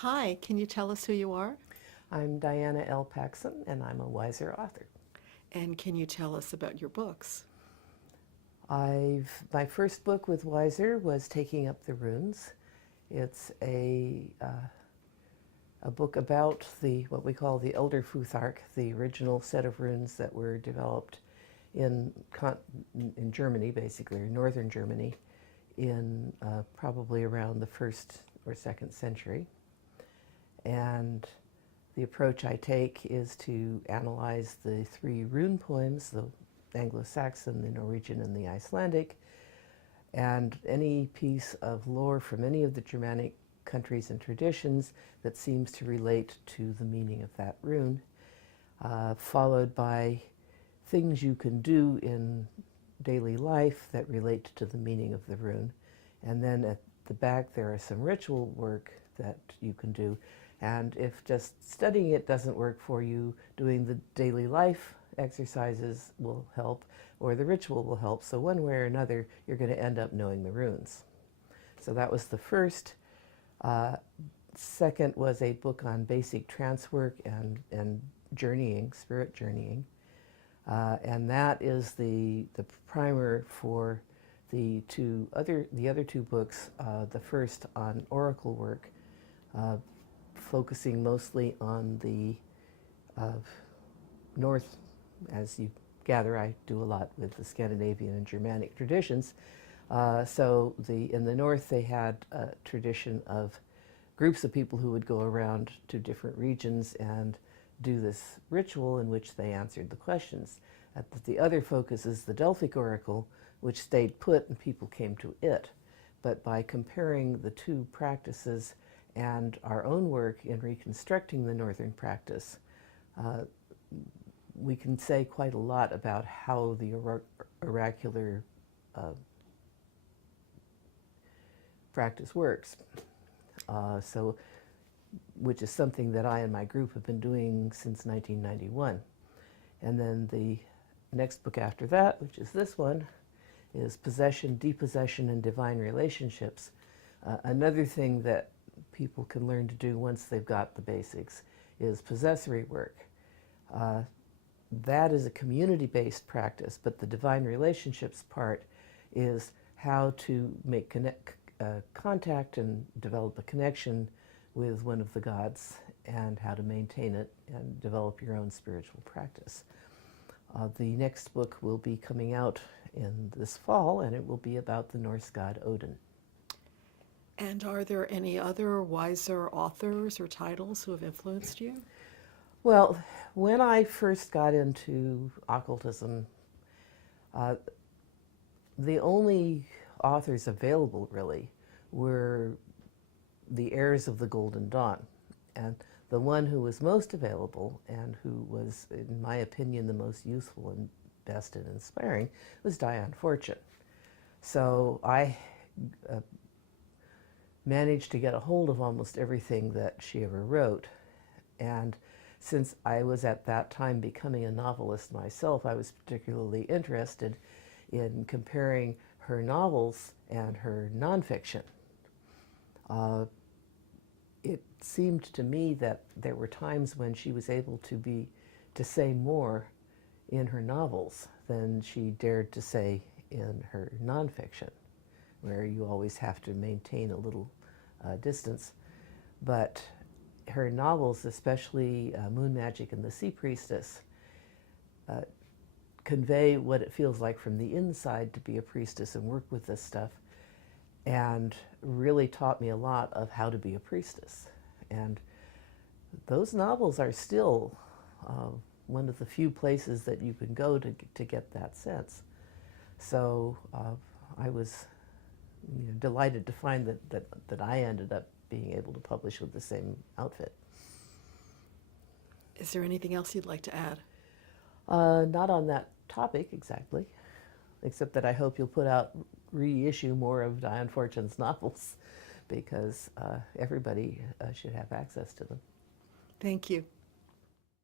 Hi, can you tell us who you are? I'm Diana L Paxson, and I'm a Wiser author. And can you tell us about your books? My first book with Wiser was Taking Up the Runes. It's a book about the what we call the Elder Futhark, the original set of runes that were developed in in Germany, basically, or northern Germany, in probably around the first or second century. And the approach I take is to analyze the three rune poems, the Anglo-Saxon, the Norwegian, and the Icelandic, and any piece of lore from any of the Germanic countries and traditions that seems to relate to the meaning of that rune, followed by things you can do in daily life that relate to the meaning of the rune. And then at the back there is some ritual work that you can do. And if just studying it doesn't work for you, doing the daily life exercises will help, or the ritual will help. So one way or another, you're going to end up knowing the runes. So that was the first. Second was a book on basic trance work and journeying, spirit journeying. And that is the primer for the other two books. The first on oracle work, focusing mostly on the north. As you gather, I do a lot with the Scandinavian and Germanic traditions. In the north, they had a tradition of groups of people who would go around to different regions and do this ritual in which they answered the questions. The other focus is the Delphic oracle, which stayed put and people came to it. But by comparing the two practices and our own work in reconstructing the northern practice, we can say quite a lot about how the oracular practice works. Which is something that I and my group have been doing since 1991. And then the next book after that, which is this one, is Possession, Depossession, and Divine Relationships. Another thing that people can learn to do once they've got the basics is possessory work. That is a community-based practice, but the divine relationships part is how to make contact and develop a connection with one of the gods and how to maintain it and develop your own spiritual practice. The next book will be coming out in this fall, and it will be about the Norse god Odin. And are there any other wiser authors or titles who have influenced you? Well, when I first got into occultism, the only authors available really were the heirs of the Golden Dawn. And the one who was most available and who was, in my opinion, the most useful and best and inspiring was Diane Fortune. So I managed to get a hold of almost everything that she ever wrote. And since I was at that time becoming a novelist myself, I was particularly interested in comparing her novels and her nonfiction. It seemed to me that there were times when she was able to say more in her novels than she dared to say in her nonfiction, where you always have to maintain a little distance. But her novels, especially Moon Magic and The Sea Priestess, convey what it feels like from the inside to be a priestess and work with this stuff, and really taught me a lot of how to be a priestess. And those novels are still one of the few places that you can go to get that sense. So I was delighted to find that I ended up being able to publish with the same outfit. Is there anything else you'd like to add? Not on that topic exactly, except that I hope you'll reissue more of Diane Fortune's novels, because everybody should have access to them. Thank you.